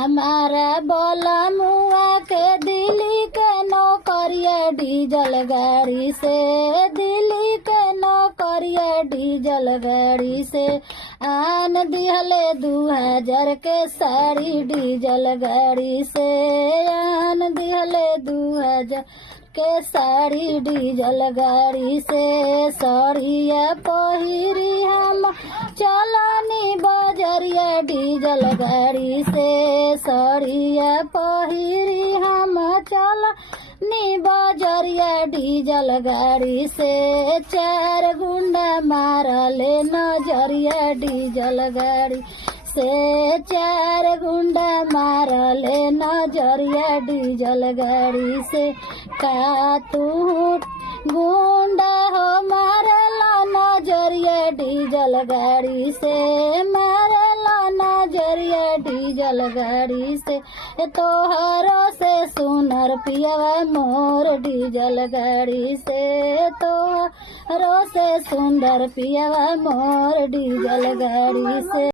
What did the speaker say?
हमारा बोला मुआ के दिल्ली के नौकरिया डीजल गाड़ी से, दिल्ली के नौकरिया डीजल गाड़ी से आन दिहले 2000 के साड़ी डीजल गाड़ी से, आन दिहले 2000 के साड़ी डीजल गाड़ी से। सड़िया पहिरी हम चलनी बजरिया डीजल गाड़ी से, सड़िया पहिरी हम चलनी बजरिया डीजल गाड़ी से। 4 गुंडा मारले नजरिया डीजल गाड़ी से, 4 गुंडा मारले नजरिया डीजल गाड़ी से। का तू गुंडा हो मारला नजरिया डीजल गाड़ी से, मारला नजरिया डीजल गाड़ी से। तोहरो से सुनर पियवा मोर डीजल गाड़ी से, तोहरो से सुंदर पियवा मोर डीजल गाड़ी से।